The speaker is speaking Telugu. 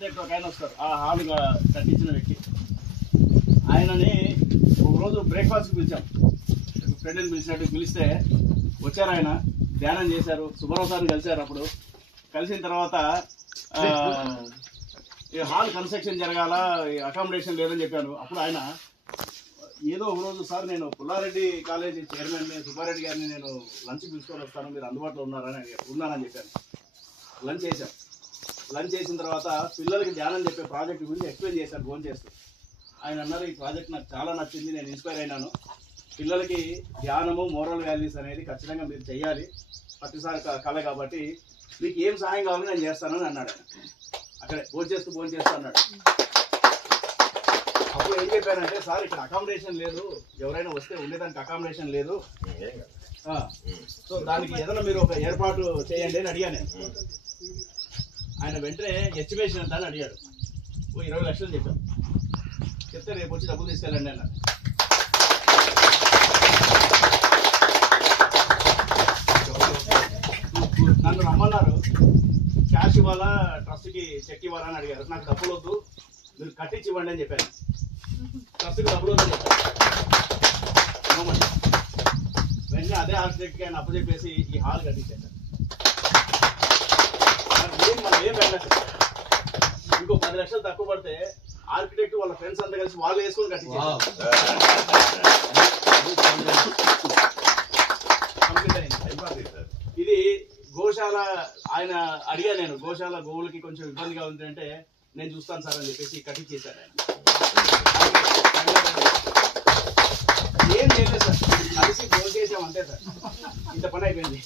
ఆర్కిటెక్ట్ ఒక ఆయన వస్తారు, ఆ హాల్ కట్టించిన వ్యక్తి. ఆయనని ఒకరోజు బ్రేక్ఫాస్ట్కి పిలిచాం, ఫ్రెండ్ని పిలిస్తే వచ్చారు. ఆయన ధ్యానం చేశారు, సుబ్రహ్మణ్యాన్ని కలిశారు. అప్పుడు కలిసిన తర్వాత ఈ హాల్ కన్స్ట్రక్షన్ జరగాల, అకామిడేషన్ లేదని చెప్పాను. అప్పుడు ఆయన ఏదో ఒకరోజు, సార్ నేను పుల్లారెడ్డి కాలేజీ చైర్మన్ని సుబ్బారెడ్డి గారిని నేను లంచ్ పిలుచుకొని వస్తాను, మీరు అందుబాటులో ఉన్నానని చెప్పాను. లంచ్ చేశాం. లంచ్ చేసిన తర్వాత పిల్లలకి ధ్యానం చెప్పే ప్రాజెక్ట్ గురించి ఎక్స్ప్లెయిన్ చేశాను ఫోన్ చేస్తూ. ఆయన అన్నారు, ఈ ప్రాజెక్ట్ నాకు చాలా నచ్చింది, నేను ఇన్స్పైర్ అయినాను. పిల్లలకి ధ్యానము, మోరల్ వాల్యూస్ అనేది ఖచ్చితంగా మీరు చెయ్యాలి, ప్రతిసారి కళ కాబట్టి మీకు ఏం సహాయం కావాలని నేను చేస్తానని అన్నాడు. ఆయన అక్కడే ఫోన్ చేస్తూ అన్నాడు. అప్పుడు ఏం చెప్పానంటే, సార్ ఇక్కడ అకామిడేషన్ లేదు, ఎవరైనా వస్తే ఉండేదానికి అకామిడేషన్ లేదు, సో దానికి ఏదైనా మీరు ఒక ఏర్పాటు చేయండి అని అడిగాను. ఆయన వెంటనే ఎస్టిమేషన్ ఎంత అని అడిగాడు. 20 లక్షలు చెప్పాం. చెప్తే రేపు వచ్చి డబ్బులు తీసుకెళ్ళండి అన్నారు. నన్ను రమ్మన్నారు, క్యాష్ ఇవ్వాలా ట్రస్ట్కి చెక్ ఇవ్వాలా అని అడిగారు. నాకు డబ్బులు వద్దు, మీరు కట్టించి ఇవ్వండి అని చెప్పాను. ట్రస్ట్కి డబ్బులు వద్దని చెప్పాను. వెంటనే అదే ఆర్కిటెక్ట్కి ఆయన అప్పచెప్పేసి ఈ హాల్ కట్టించాను. మనం ఏం పెట్టలేదు, ఇంకో 10 లక్షలు తక్కువ పడితే ఆర్కిటెక్ట్ వాళ్ళ ఫ్రెండ్స్ అంతా కలిసి వాళ్ళు వేసుకొని కట్టించారు. ఇది గోశాల. ఆయన అడిగా నేను, గోశాల గోవులకి కొంచెం ఇబ్బందిగా ఉంది అంటే నేను చూస్తాను సార్ అని చెప్పేసి కట్టించేశాను. ఆయన ఏం చేయలేదు సార్, కలిసి భోజనం చేసాం అంతే సార్, ఇంత పని అయిపోయింది.